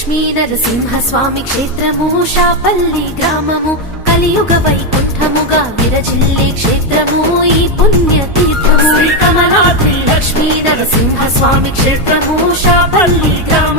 లక్ష్మీ నరసింహ స్వామి క్షేత్రము షాపల్లి గ్రామము కలియుగ వైకుంఠముగా విరజిల్లి క్షేత్రము ఈ పుణ్య తీర్థము శ్రీ కమలాద్రి లక్ష్మీ నరసింహ స్వామి క్షేత్రము షాపల్లి గ్రామము.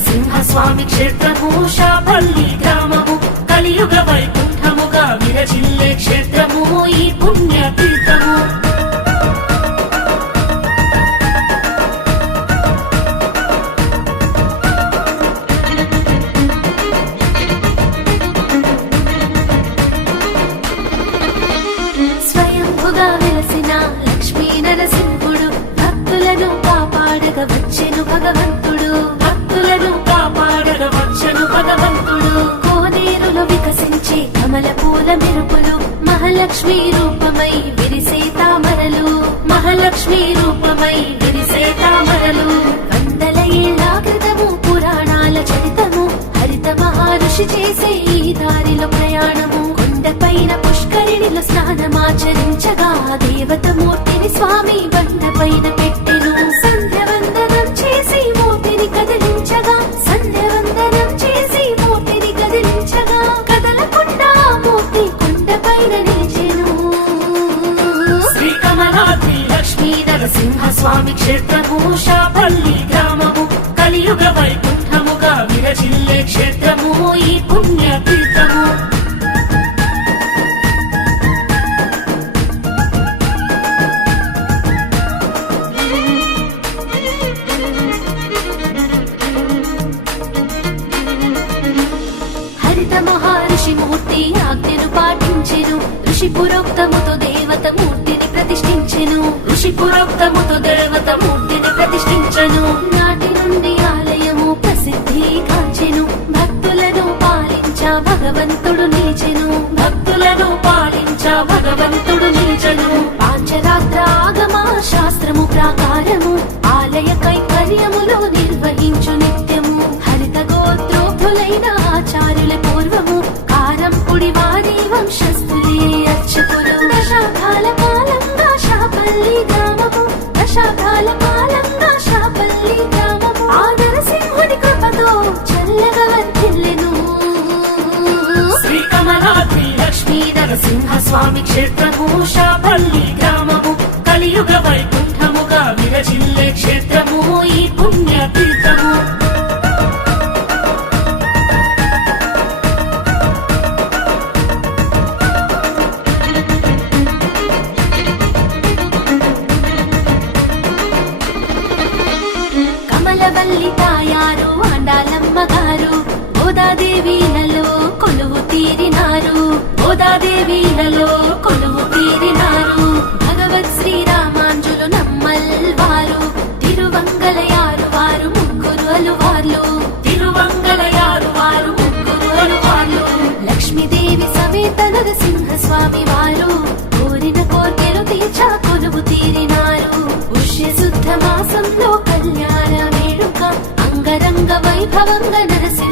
నరసింహస్వామి నరసింహ క్షేత్రము షాపల్లి గ్రామము కలియుగ వైకుంఠముగా విరచిల్లే క్షేత్రము ఈ పుణ్య తీర్థము స్వయంభుగా వెలసిన లక్ష్మీ నరసింహుడు భక్తులను కాపాడగ వచ్చెను భగవంతుడు. కమల పూల మెరుపులు మహాలక్ష్మి రూపమై విరిసే తామరలు మహాలక్ష్మి రూపమై విరిసే తామరలు. వందల ఏళ్ళ క్రితము పురాణాల చరితము హరిత మహర్షి చేసే ఈ దారిలో ప్రయాణము. కొండపైన పుష్కరిణిలో స్నానమాచరించగా దేవత మూర్తిని స్వామి స్వామి క్షేత్రము షాపల్లి గ్రామము కలియుగ వైకుంఠముగా విరచిల్లే క్షేత్రము ఈ పుణ్య తీర్థము హరిత మహర్షి మూర్తి ఆజ్ఞను పాటించెను ఋషి పురోక్తముతో దేవతము ఋషి పురోక్తముతో దేవత మూర్తిని ప్రతిష్ఠించను. నాటి నుండి ఆలయము ప్రసిద్ధి కాంచెను భక్తులను పాలించ భగవంతు కమలాద్రి లక్ష్మీ నరసింహ స్వామి క్షేత్రము శాపల్లి గ్రామము కలియుగ వైపు కొండవల్లి తాయారు అండాలమ్మ గారు గోదాదేవీలలో కొలువు తీరినారు. గోదాదేవీలలో కొలువు తీరినారు. భగవత్ శ్రీరామాంజులు నమ్మల్వారు. తిరువంగలయారు వారు ముగ్గురు అలువార్లు. తిరువంగలయారు వారు ముగ్గురు అలువార్లు. లక్ష్మీదేవి సమేత నరసింహస్వామి tavanında neresi